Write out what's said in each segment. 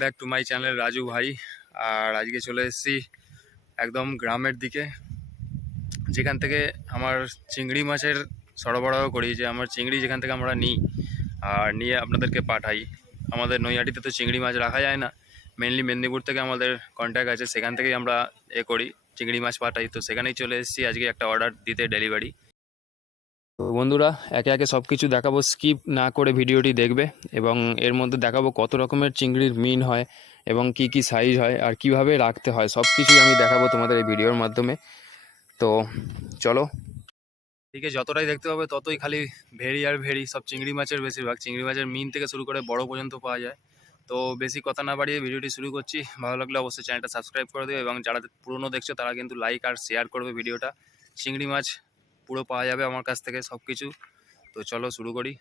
Back to my channel Raju ভাই আর আজকে চলে এসেছি একদম গ্রামের দিকে। যেখান থেকে আমার চিংড়ি মাছের সরবরাহ করি, যে আমার চিংড়ি যেখান থেকে আমরা নিই, আর নিয়ে আপনাদেরকে পাঠাই। আমাদের নৈহাটিতে তো চিংড়ি মাছ রাখা যায় না। মেনলি মেদিনীপুর থেকে আমাদের কন্ট্যাক্ট আছে, সেখান থেকেই আমরা এ করি, চিংড়ি মাছ পাঠাই। তো সেখানেই চলে এসেছি, আজকে একটা অর্ডার দিতে ডেলিভারি তো বন্ধুরা, একে একে সব কিছু দেখাবো স্কিপ না করে ভিডিওটি দেখবে, এবং এর মধ্যে দেখাবো কত রকমের চিংড়ির মিন হয় এবং কি কি সাইজ হয় আর কীভাবে রাখতে হয়, সব কিছুই আমি দেখাবো তোমাদের এই ভিডিওর মাধ্যমে। তো চলো। এদিকে যতটাই দেখতে পাবে ততই খালি ভেরি আর ভেরি সব চিংড়ি মাছের বেশিরভাগ। চিংড়ি মাছের মিন থেকে শুরু করে বড় পর্যন্ত পাওয়া যায়। তো বেশি কথা না বাড়িয়ে ভিডিওটি শুরু করছি। ভালো লাগলে অবশ্যই চ্যানেলটা সাবস্ক্রাইব করে দেবে এবং যারা পুরনো দেখছ তারা কিন্তু লাইক আর শেয়ার করবে ভিডিওটা চিংড়ি মাছ পুরো পাওয়া যাবে আমার কাছ থেকে সব কিছু তো চলো শুরু করি।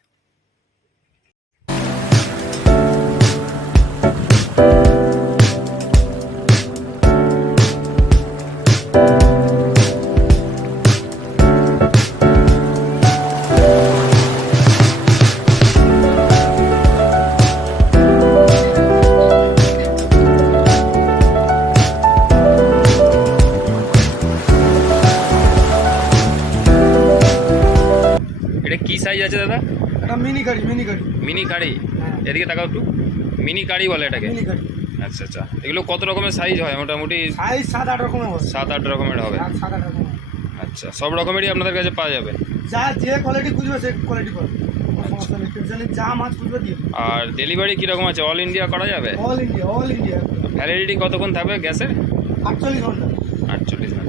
মিনি কারি এদিকে তাকাও একটু। মিনি কারি বলে এটাকে। আচ্ছা আচ্ছা। এগুলো কত রকমের সাইজ হয়? মোটামুটি সাইজ সাত আট রকমের হবে। সাত আট রকমের হবে। আচ্ছা সব রকমেরই আপনাদের কাছে পাওয়া যাবে? যা যে কোয়ালিটি খুঁজবে সে কোয়ালিটি পাবে। দিয়ে আর ডেলিভারি কীরকম আছে? অল ইন্ডিয়া করা যাবে? All India all India validity কতক্ষণ থাকবে গ্যাসের আটচল্লিশ ঘণ্টা। আটচল্লিশ ঘণ্টা।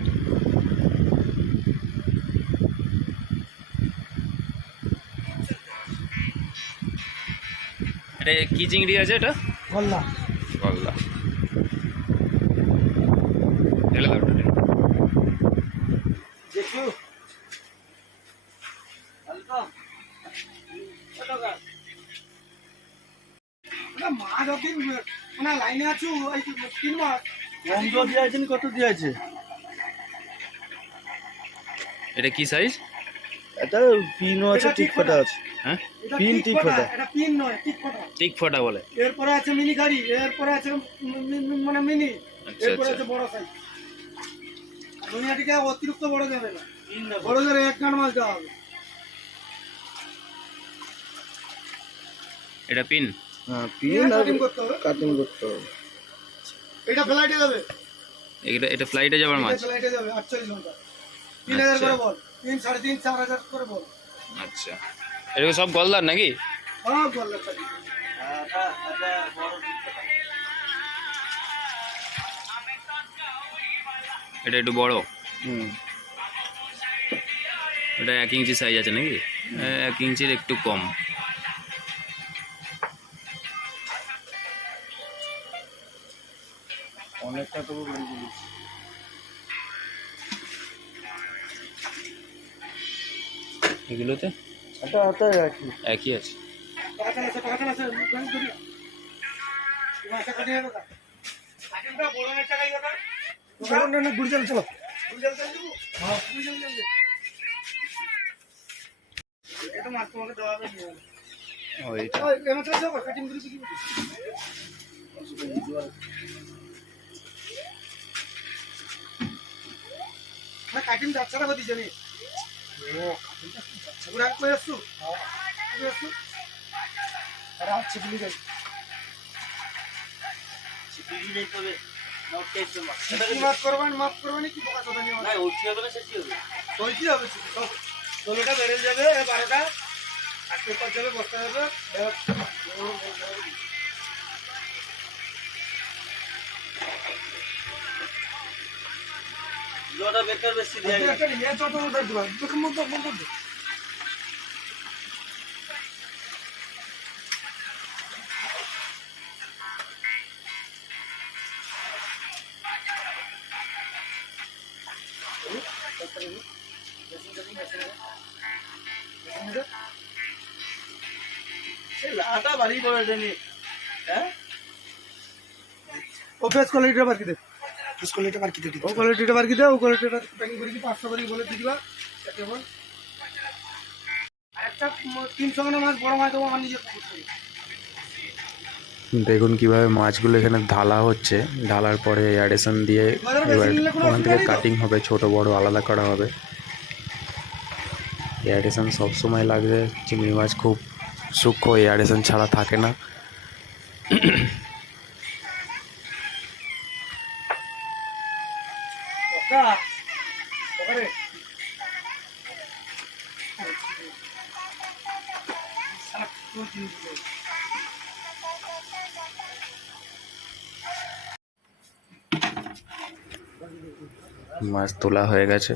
এটা কি চিংড়ি আছে এটা? গল্লা। গলদা ঢেলে দাও মাছ মানে লাইনে আছো এই তিন মাস। জল দিয়েছেন কত দিয়েছে? এটা কি সাইজ এটা পিনও আছে ঠিক ফাটা। আছে। হ্যাঁ? পিন টিক টিক ফোটা। এটা পিন নয় টিক ফোটা। ঠিক ফোটা বলে। এরপরে আছে মিনি গাড়ি এরপরে আছে মানে মিনি। আচ্ছা এরপরে আচ্ছা। আছে বড় সাইজ। দুনিয়াটিকে অতিরিক্ত বড় যাবে না। বড়। যাবে এক গান মাছ দেওয়া হবে। এটা পিন? হ্যাঁ কাটিং করতে হবে। কাটিং করতে হবে। এটা ফ্লাইটে যাবে। এটা এটা ফ্লাইটে যাবার মাছ? ফ্লাইটে যাবে আটচল্লিশ ঘণ্টা। তিন হাজার আচ্ছা। করে বল। তিন সাড়ে তিন চার হাজার করে বল। আচ্ছা। এগুলো সব গলদার নাকি? এটা একটু বড়। হুম। এটা এক ইঞ্চি সাইজ আছে নাকি? এক ইঞ্চির একটু কম। অনেকটা তবু এগুলোতে? একই। আছে। কাটি হ্যাঁ যাচ্ছে না জানি ও কাটিংটা আসছো আরে আচ্ছা বলি যাই কি মাছ? করবেন? মাছ করবেন কি পোকা চোদা নিয়ে চলছি হবে ষোলোটা বেড়ে যাবে এ বারোটা। আর পেপার যাবে বস্তা যাবে। একটা নিয়ে চত মতো দিবা তোকে মতো মতো দে লাটা বাড়ি করে দেনি হ্যাঁ ও ফেস কোয়ালিটিটা বাকি দে ফেস কোয়ালিটিটা বাকি দে ও কোয়ালিটিটা বাকি দে ও কোয়ালিটিটা প্যাকিং করে কি পাঁচশো করে বলে দিবা? কেমন আরেকটা ম- তিনশো গ্রাম মাছ বড় মাছ দেবো আমার পুকুর থেকে। দেখুন কীভাবে মাছগুলো এখানে ঢালা হচ্ছে। ঢালার পরে অ্যাডেশন দিয়ে এবার ওখান থেকে কাটিং হবে, ছোট, বড়, আলাদা করা হবে। এয়ারেশন সবসময় লাগবে। চিংড়ি মাছ খুব সূক্ষ্ম এয়ারেশন ছাড়া থাকে না। ওকা ওখানে মাছ তোলা হয়ে গেছে।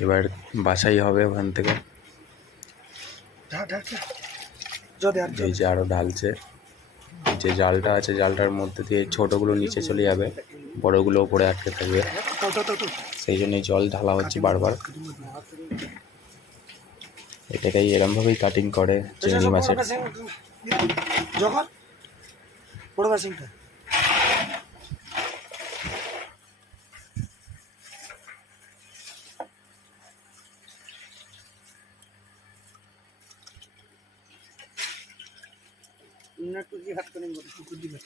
এবার বাছাই হবে ওখান থেকে। এই যে আরও ঢালছে। যে জালটা আছে জালটার মধ্যে দিয়ে ছোটোগুলো নিচে চলে যাবে। বড়গুলো উপরে আটকে থাকবে। সেই জন্যই জল ঢালা হচ্ছে বারবার। এটাকেই এরমভাবেই কাটিং করে চিংড়ি মাছের। যখন বড় বাসিংটা হাত করে কুকুর দিবে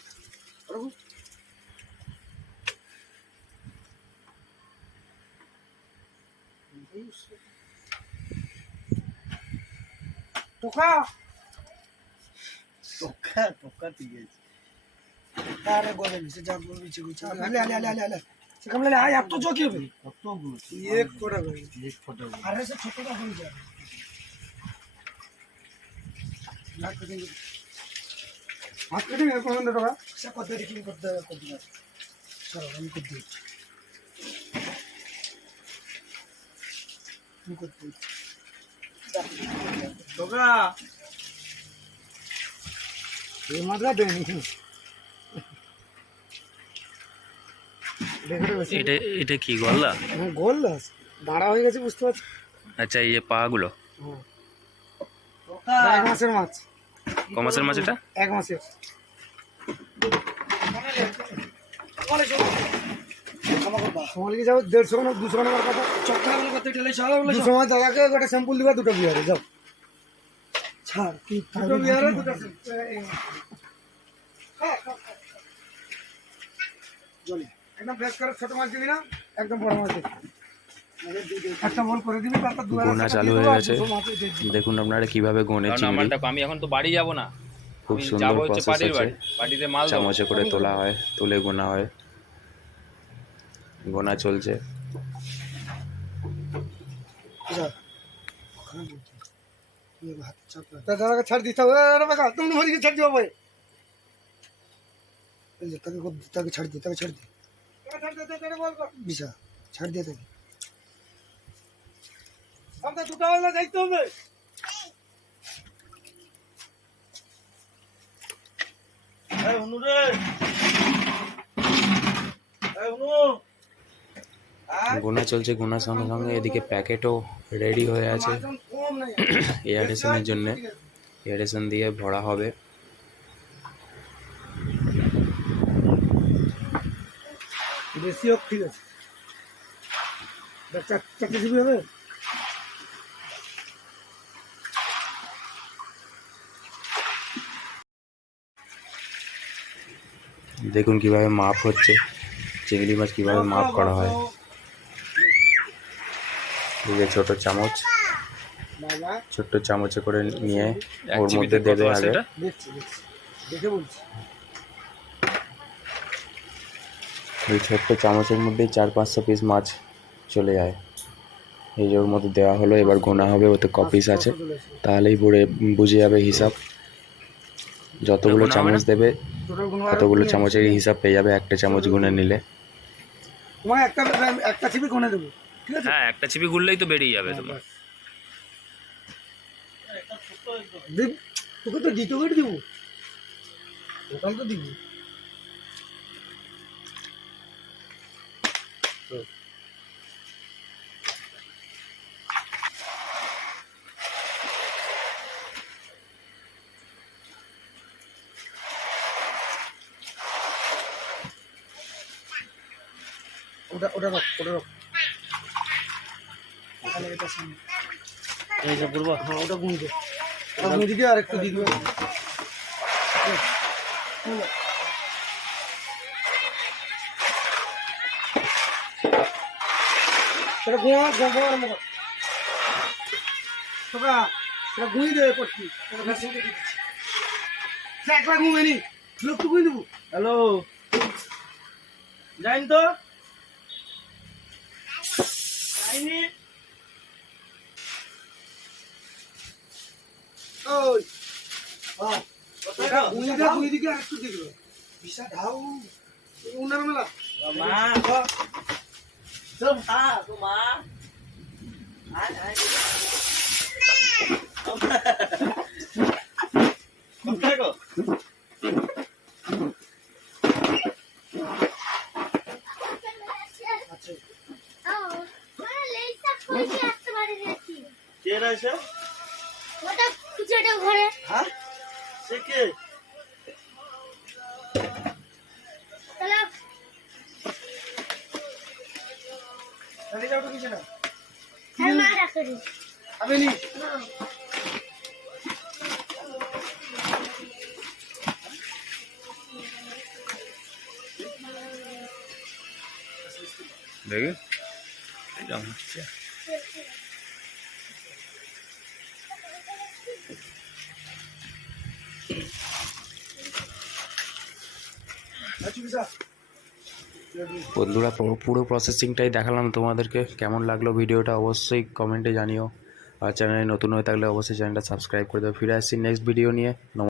টোকা। টোকা টোকা ঠিক আছে। আরে গোলে নিচে যা গোল নিচে গুছে আলে আলে আলে আলে আলে আলে আয় এত জোকি হবে? কত গুছ এক করে। হবে এক ফটো আরে সে ছোটটা হয়ে যাবে। হাত কেটে হাত কেটে এরকম হলে টোকা সে কত দেখি করতে করতে হবে আমি করতে আমি করতে দিচ্ছি এই মাত্রা দেয়নি এটা এটা কি গল্লা হ্যাঁ, গোল দাঁড়া হয়ে গেছে বুঝতে পারছি। আচ্ছা এই যে পাগুলো। হ্যাঁ। মাছের মাছ। ক মাসের মাছ এটা? এক মাসের সোমালিকে যাও দেড়শো খানা দুশো খানা কথা দুশো মাছ দাদাকে একটা স্যাম্পল দিবা দুটো বিয়ারে যাও। ছাড় দুটো বিয়ারে দুটো জলে। একদম ফ্রেশ করে ছোট মাছ দিবি না? একদম বড় মাছ দিবি। গোনা চালু হয়ে গেছে। দেখুন আপনারা কীভাবে গোনে চিংড়ি। আমি এখন তো বাড়ি যাব না। খুব সুন্দর প্রসেস আছে চামচে করে তোলা হয় তুলে গোনা হয়। গোনা চলছে। ছাড় দিতে হবে। ছাড় দিও ভাই তাকে ছাড় দিয়ে তাকে ছাড় বিশা ছাড় দিয়ে তাকে। আমরা দুটো বেলা যাইতে হবে। অনু রে। অনু। গোনা চলছে গোনার সঙ্গে সঙ্গে। এদিকে প্যাকেটও রেডি হয়ে আছে। এয়ারেশনের জন্য। এয়ারেশন দিয়ে ভরা হবে। বেশি হোক ঠিক আছে চার চারটে হবে? দেখুন কীভাবে মাপ হচ্ছে চিংড়ি মাছ কীভাবে মাপ করা হয়। এই যে ছোট চামচ ছোট্ট চামচে করে নিয়ে ওর মধ্যে দেবে আগে। ওই ছোট্ট চামচের মধ্যেই চার পাঁচশো পিস মাছ চলে যায়। এই যে ওর মধ্যে দেওয়া হলো এবার গোনা হবে ওতে ক পিস আছে। তাহলেই পরে বুঝে যাবে হিসাব। যতগুলো চামচ দেবে টোটাল কোনো ততগুলো চামচের হিসাব পেয়ে যাবে একটা চামচ গুনে নিলে। তোমার একটা একটা ছিপি কোনে দেবো ঠিক আছে? হ্যাঁ একটা চিপি ঘুরলেই তো বেরিয়ে যাবে তোমার। দেব তোকে তো দ্বিতীয় গেট দিব। টোটাল তো দিব। ওটা ওটা রক ওটা রক তাহলে এটা সামনে এই যে পূর্ব হ্যাঁ ওটা গুঁজে ওটা গুঁজে দিয়ে আর একটু দিয়ে দিবে সেটা গুঁয়া গুঁয়া গুঁয়া আরম্ভ কর তোকা সেটা গুঁই দে করছি একলা ঘুমে নি লোক তো গুঁই দেবো হ্যালো যাইন তো যাইনি ওই হ্যাঁ এটা গুঁই দে গুঁই দিকে আর একটু দিয়ে দিবে বিশা ঢাউ উনার মেলা মা তো মা তো মা আয় আয় কোথায় গো আমি নি। দেখে। এরকম হচ্ছে। আচ্ছা বিশা বন্ধুরা, পুরো- পুরো প্রসেসিংটাই দেখালাম তোমাদেরকে। কেমন লাগল ভিডিওটা অবশ্যই কমেন্টে জানিও। আর চ্যানেলে নতুন হয়ে থাকলে অবশ্যই চ্যানেলটা সাবস্ক্রাইব করে দেবে ফিরে আসছি নেক্সট ভিডিও নিয়ে।